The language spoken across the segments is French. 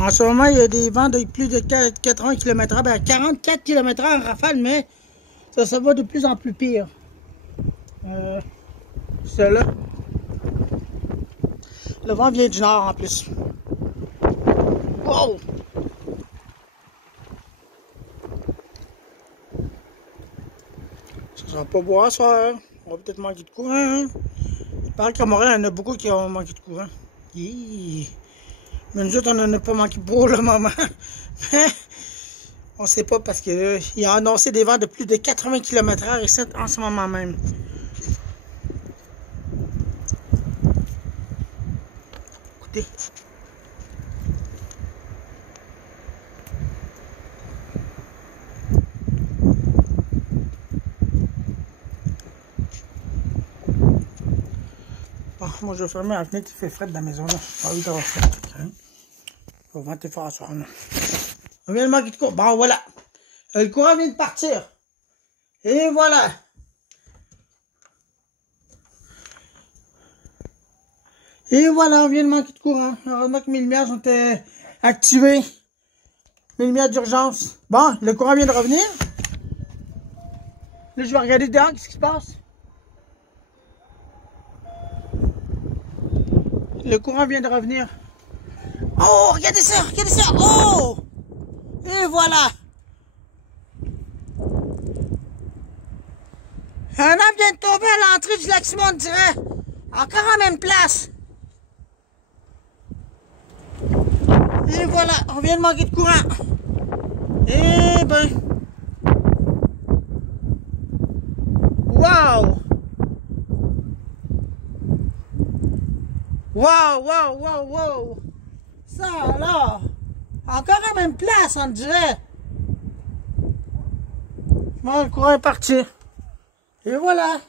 En ce moment, il y a des vents de plus de 80 km/h, ben 44 km/h en rafale, mais ça va de plus en plus pire. Cela. Le vent vient du nord en plus. Wow! Ça sera pas beau à soir. On va peut-être manquer de courant. Hein? Il paraît qu'à Montréal, il y en a beaucoup qui ont manqué de courant. Hi. Mais nous autres, on n'en a pas manqué pour le moment. Mais on ne sait pas parce qu'il a annoncé des vents de plus de 80 km/h ici en ce moment même. Écoutez. Bon, moi, je vais fermer la fenêtre, il fait frais de la maison. Là. J'ai pas envie d'avoir frais. Hein? Il va venter fort à soir. Là. On vient de manquer de courant. Bon, voilà. Le courant vient de partir. Et voilà. Et voilà, on vient de manquer de courant. Heureusement que mes lumières sont activées. Mes lumières d'urgence. Bon, le courant vient de revenir. Là, je vais regarder dehors, qu'est-ce qui se passe. Le courant vient de revenir. Oh, regardez ça, regardez ça. Oh! Et voilà. Un homme vient de tomber à l'entrée du lac Simon, on dirait. Encore en même place. Et voilà, on vient de manquer de courant. Eh ben. Wow! Wow, wow, wow, wow! Ça alors! Encore en même place, on dirait. Bon, le courant est parti. Et voilà!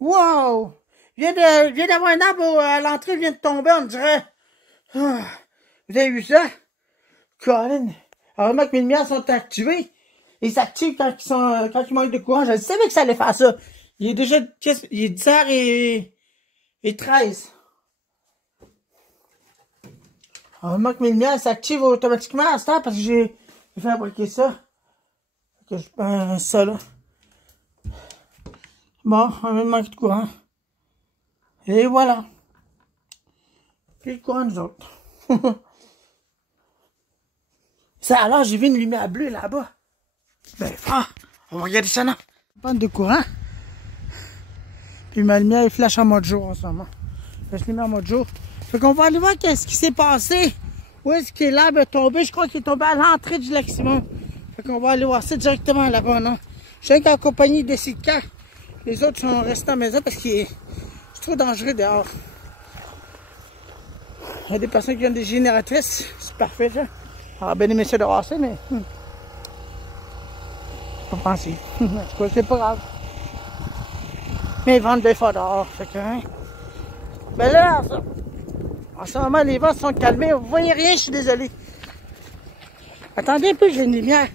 Wow! Vient d'avoir un arbre à l'entrée, il vient de tomber, on dirait. Ah, vous avez vu ça? Colin! Heureusement que mes lumières sont activées. Ils s'activent quand ils manquent de courant. Je savais que ça allait faire ça. Il est déjà, il est 10h13. Heureusement que mes lumières s'activent automatiquement à ce temps parce que j'ai fabriqué ça. Que je prends ça là. Bon, on vient de manquer de courant. Et voilà. Puis le courant nous autres. Ça alors, j'ai vu une lumière bleue là-bas. Ben, on va regarder ça là. Panne de courant. Puis ma lumière elle flash en mode jour en ce moment. Je l'ai mis en mode jour. Fait qu'on va aller voir qu'est-ce qui s'est passé. Où est-ce que l'arbre est tombé? Je crois qu'il est tombé à l'entrée du lac Simon. Fait qu'on va aller voir ça directement là-bas, non? Je suis en compagnie de Sitka. Les autres sont restés à la maison parce qu'il est trop dangereux dehors. Il y a des personnes qui ont des génératrices. C'est parfait, ça. Alors, bien aimé ça de rasser, mais... Pas pensé. En tout cas, c'est pas grave. Mais ils vendent des fois dehors, fait que... Hein. Ben là, ça... En ce moment, les vents se sont calmés. Vous voyez rien, je suis désolé. Attendez un peu, j'ai une lumière.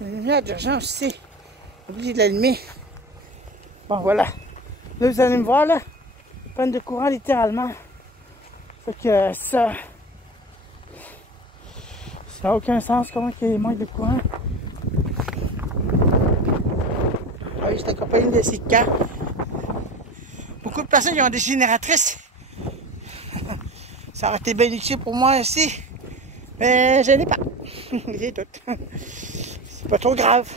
Une lumière d'urgence ici. Obligé de l'allumer. Bon, voilà. Là, vous allez me voir, là. Panne de courant, littéralement. Fait que ça... Ça n'a aucun sens, comment il manque de courant. Ah oui, je suis accompagné de Sitka. Beaucoup de personnes qui ont des génératrices. Ça aurait été bien utile pour moi aussi. Mais je n'ai pas. J'ai tout. C'est pas trop grave.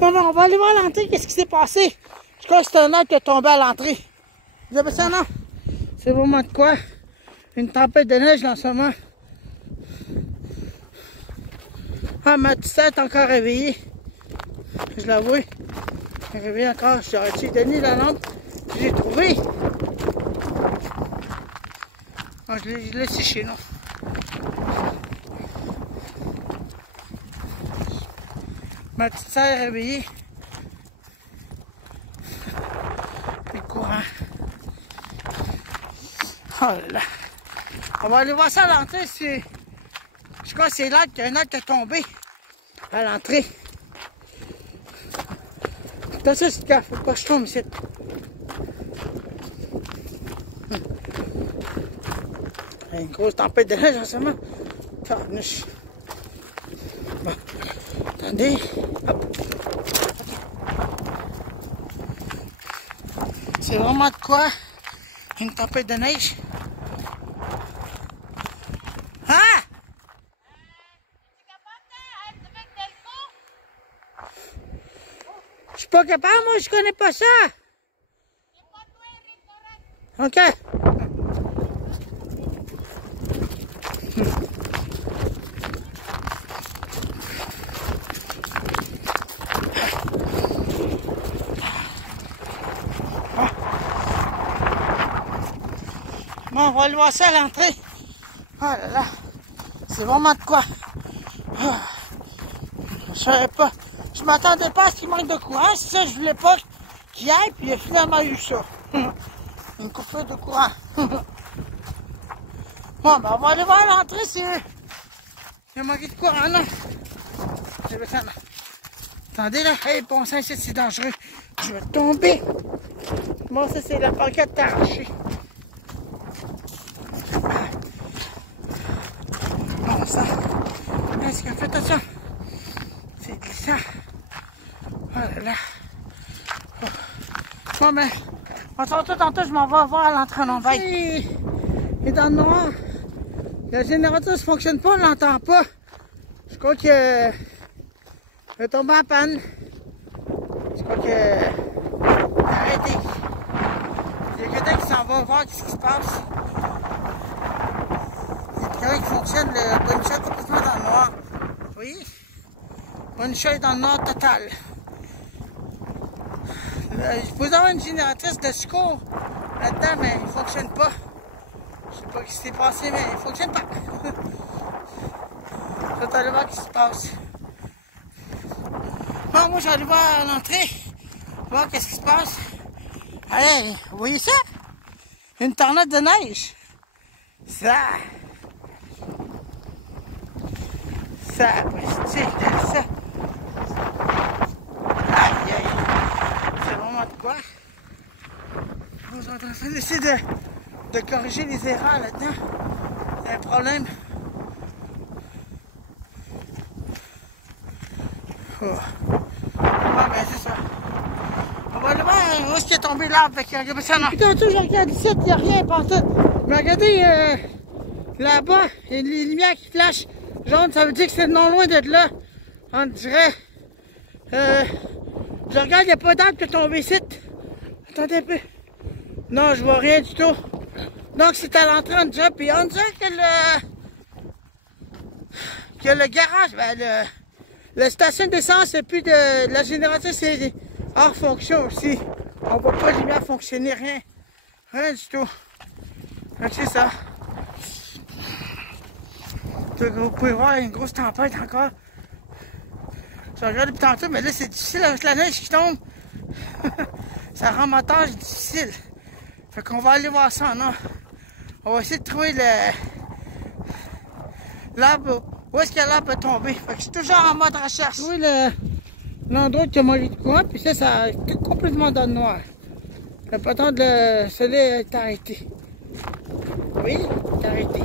Bon, ben, on va aller voir à l'entrée. Qu'est-ce qui s'est passé? Je crois que c'est un arbre qui est tombé à l'entrée. Vous avez ça, non? C'est vraiment de quoi? Une tempête de neige en ce moment. Ah, ma petite sœur est encore réveillée. Je l'avoue. Elle est réveillée encore. J'aurais dû donner la lampe. Je l'ai trouvée. Ah, je l'ai séché, non? Ma petite sœur est réveillée. Le courant. Oh là là. On va aller voir ça à l'entrée. Je crois que c'est là qu'il y a un arbre qui est tombé à l'entrée. Attention, c'est le faut pas que je tombe ici. Une grosse tempête de neige en ce moment. Tarnouche. Bon. Attendez. Hop. C'est vraiment de quoi? Une tempête de neige. Hein? Je suis pas capable, moi, je connais pas ça. Ok. Bon, on va aller voir ça à l'entrée. Oh là là. C'est vraiment de quoi? Oh. Je savais pas. Je m'attendais pas à ce qu'il manque de courant. C'est ça, je voulais pas qu'il y aille, puis il a finalement eu ça. Une coupure de courant. Bon, ben on va aller voir à l'entrée si il a manqué de courant, non? Attendez là, hey, bon sang, c'est dangereux. Je vais tomber. Bon, ça c'est la pancarte arrachée. Bon sang. Est-ce qu'il fait attention? C'est glissant. Oh là là. Oh. Bon ben, on se retrouve tantôt, je m'en vais voir à l'entrée en bas. Il est dans le noir. Le générateur ne fonctionne pas, on ne l'entend pas. Je crois que est tombé en panne. Je crois que il a arrêté. Il y a quelqu'un qui s'en va voir ce qui se passe. Il y a quelqu'un qui fonctionne, le Bonicha est complètement dans le noir. Oui. Bonicha est dans le noir total. Je peux avoir une génératrice de secours là-dedans, mais il ne fonctionne pas. Je sais pas ce qui s'est passé, mais il ne fonctionne pas. Je vais aller voir ce qui se passe. Bon, moi, je vais aller voir à l'entrée, voir qu'est-ce qui se passe. Allez, vous voyez ça? Une tornade de neige. Ça, ça. Aïe, aïe. C'est vraiment de quoi? On est en train d'essayer de corriger les erreurs là-dedans. Il y a un problème. Oh. Ah ben c'est ça. On va aller voir où est-ce qu'il est tombé l'arbre avec ça. Putain, je regarde ici, il n'y a rien partout. Mais regardez là-bas, il y a les lumières qui flashent jaune, ça veut dire que c'est non loin d'être là. On dirait. Je regarde, il n'y a pas d'arbre qui est tombé ici. Attendez un peu. Non, je vois rien du tout. Donc c'est à l'entrée, on dirait, puis on dirait que le garage, ben la station d'essence, c'est plus de la génératrice, c'est hors fonction aussi. On voit pas les lumières fonctionner, rien. Rien du tout. Donc c'est ça. Donc, vous pouvez voir, il y a une grosse tempête encore. Je regarde depuis tantôt, mais là c'est difficile avec la neige qui tombe. Ça rend ma tâche difficile. Fait qu'on va aller voir ça, non? On va essayer de trouver l'arbre. Où est-ce que l'arbre est tombé? Fait que je suis toujours en mode recherche. Oui, l'endroit qui a manqué de courant, puis ça est complètement dans le noir. Le patron de le soleil est arrêté. Oui, il est arrêté.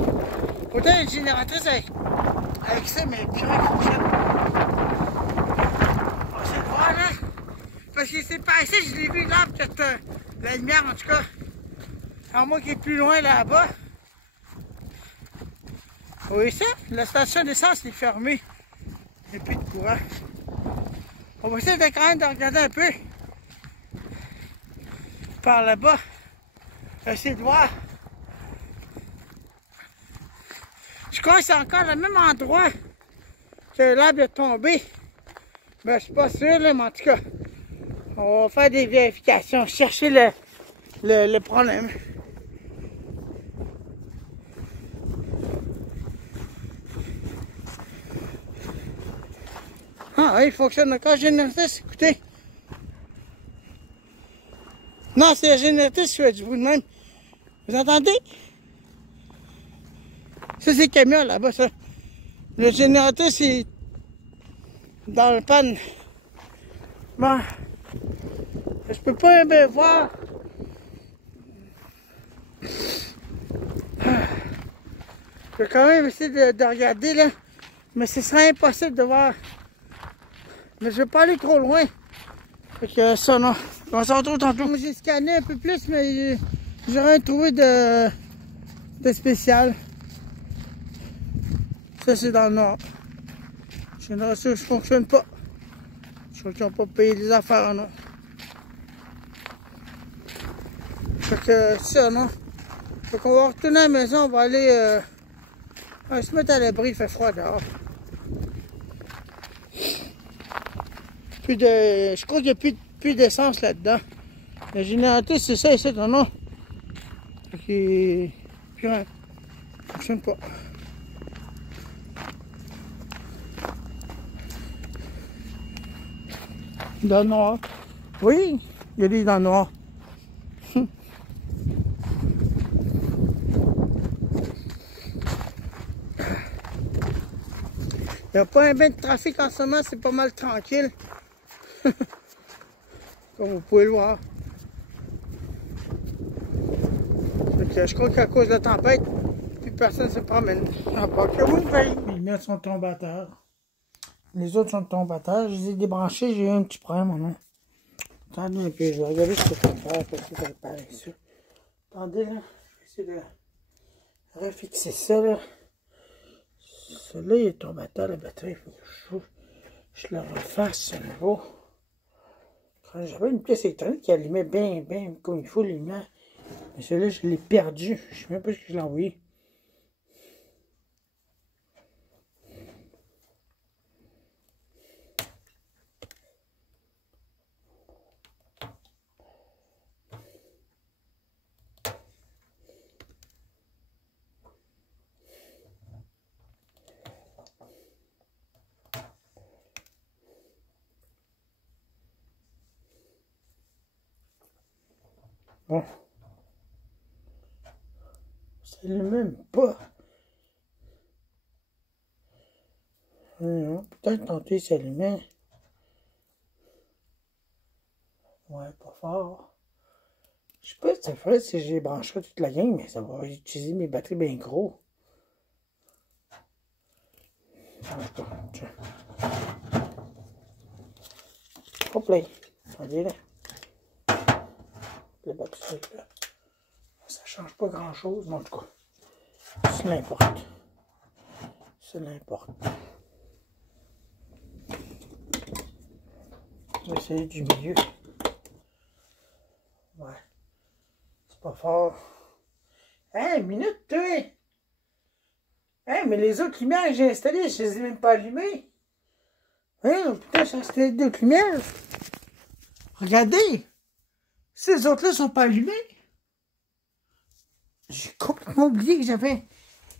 Pourtant, une génératrice avec ça, mais plus rien qui fonctionne. On va essayer de voir, là. Parce que c'est pas ici, je l'ai vu l'arbre, la lumière en tout cas. À moins qu'il est plus loin là-bas. Vous voyez ça? La station d'essence est fermée. Il n'y a plus de courant. On va essayer quand même de regarder un peu. Par là-bas. Essayer de voir. Je crois que c'est encore le même endroit que l'arbre est tombé. Ben, je suis pas sûr, là, mais en tout cas, on va faire des vérifications, chercher le problème. Ah oui, il fonctionne encore, la génératrice, écoutez. Non, c'est la génératrice qui fait du bruit de même. Vous entendez? Ça, c'est le camion là-bas, ça. Le générateur, c'est dans le panne. Bon, je peux pas bien voir. Je vais quand même essayer de regarder là. Mais ce serait impossible de voir. Mais je vais pas aller trop loin. Fait que ça non. On s'en retrouve tantôt. J'ai scanné un peu plus, mais j'ai rien trouvé de spécial. Ça c'est dans le nord. Chez une ressource ne fonctionne pas. Je crois qu'ils n'ont pas payé les affaires non. Fait que ça non. Fait qu'on va retourner à la maison, on va aller se mettre à l'abri, il fait froid dehors. Je crois qu'il n'y a plus d'essence là-dedans. Le générateur, c'est ça ici, non? Fait qu'il plus rien. Ça ne fonctionne pas. Dans le noir. Oui, il y a des dans le noir. Il n'y a pas un bain de trafic en ce moment, c'est pas mal tranquille. Comme vous pouvez le voir. Je crois qu'à cause de la tempête, plus personne ne se promène. À part que vous veillez. Les lumières sont tombées à terre. Les autres sont tombées à terre. Je les ai débranchés, j'ai eu un petit problème, non? Attendez un peu, je vais regarder ce que je peux faire pour que ça réparer ça. Attendez là, je vais essayer de refixer ça là. Celui-là, il est tombé à terre, la batterie, il faut que je le refasse à nouveau. Quand j'avais une pièce électronique qui allumait bien comme il faut les lumières. Mais celui-là, je l'ai perdu. Je ne sais même pas ce que je l'ai envoyé. Bon. Ça ne même pas. Peut-être tantôt il s'allumait. Ouais, pas fort. Je sais pas si ça ferait si j'ai branché toute la gang, mais ça va utiliser mes batteries bien gros. Tiens. Hop là. Regardez là. La batterie là. Ça change pas grand chose, mais en tout cas. Ça l'importe. Ça l'importe. On va essayer du milieu. Ouais. C'est pas fort. Hey, minute, toi! Hey, mais les autres lumières que j'ai installées, je les ai même pas allumées. Hein, putain, j'ai installé d'autres lumières. Regardez! Ces autres-là sont pas allumées. J'ai complètement oublié que j'avais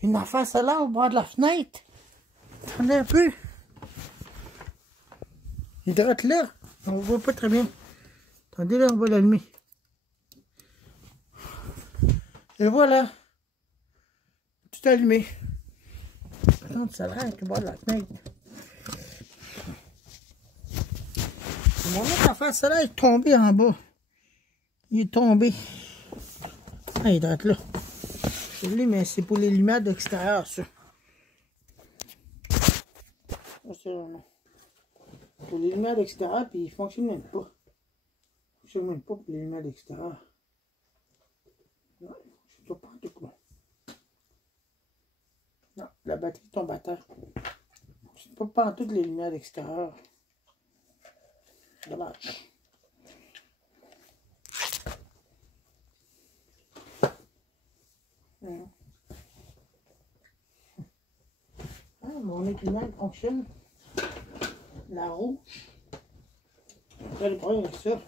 une affaire solaire au bord de la fenêtre. Attendez un peu. Il droite là. On voit pas très bien. Attendez là, on va l'allumer. Et voilà. Tout allumé. Attends, ça l'air avec le bord de la fenêtre. Mon autre affaire solaire est tombé en bas. Il est tombé. Ah, il droite là. Je l'ai, mais c'est pour les lumières d'extérieur, ça. Pour les lumières d'extérieur, puis il ne fonctionne même pas. Il ne fonctionne même pas pour les lumières d'extérieur. Non, je ne sais pas en tout cas. Non, la batterie tombe à terre. C'est pas en toutes les lumières d'extérieur. Dommage. Ah, mon lumière fonctionne. La rouge. Quel est le problème avec ça?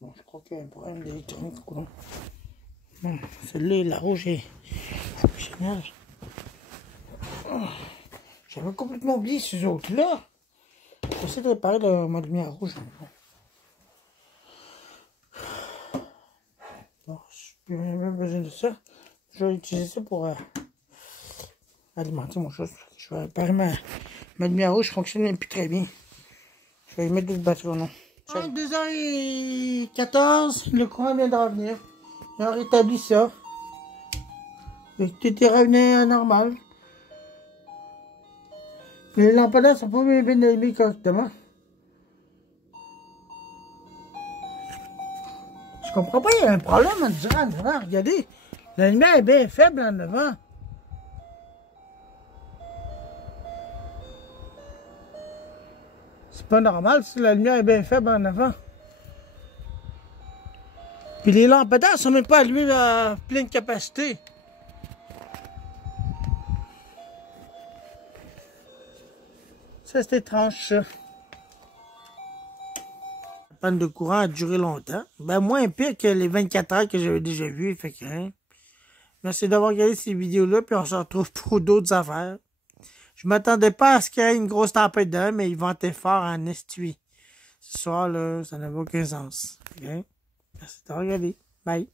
Bon, je crois qu'il y a un problème d'électronique. Bon, celle-là, la rouge est fonctionnelle. Oh, j'avais complètement oublié ces autres-là. Je vais essayer de réparer ma lumière rouge. Bon, je n'ai même besoin de ça. Je vais utiliser ça pour alimenter mon chose. Je vais réparer ma lumière rouge, fonctionne même plus très bien. Je vais y mettre d'autres batteries au nom. 2h14, le courant vient de revenir. Ils ont rétabli ça. Et tout est revenu à normal. Les lampadaires sont pas bien allumés correctement. Je comprends pas, il y a un problème en disant en avant. Regardez, la lumière est bien faible en avant. C'est pas normal si la lumière est bien faible en avant. Puis les lampadaires sont même pas allumés à pleine capacité. Ça, c'est étrange, ça. La panne de courant a duré longtemps. Ben, moins pire que les 24 heures que j'avais déjà vues, fait que, hein. Merci d'avoir regardé ces vidéos-là, puis on se retrouve pour d'autres affaires. Je m'attendais pas à ce qu'il y ait une grosse tempête dehors, mais il ventait fort en Estui. Ce soir, là, ça n'avait aucun sens. Okay? Merci d'avoir regardé. Bye.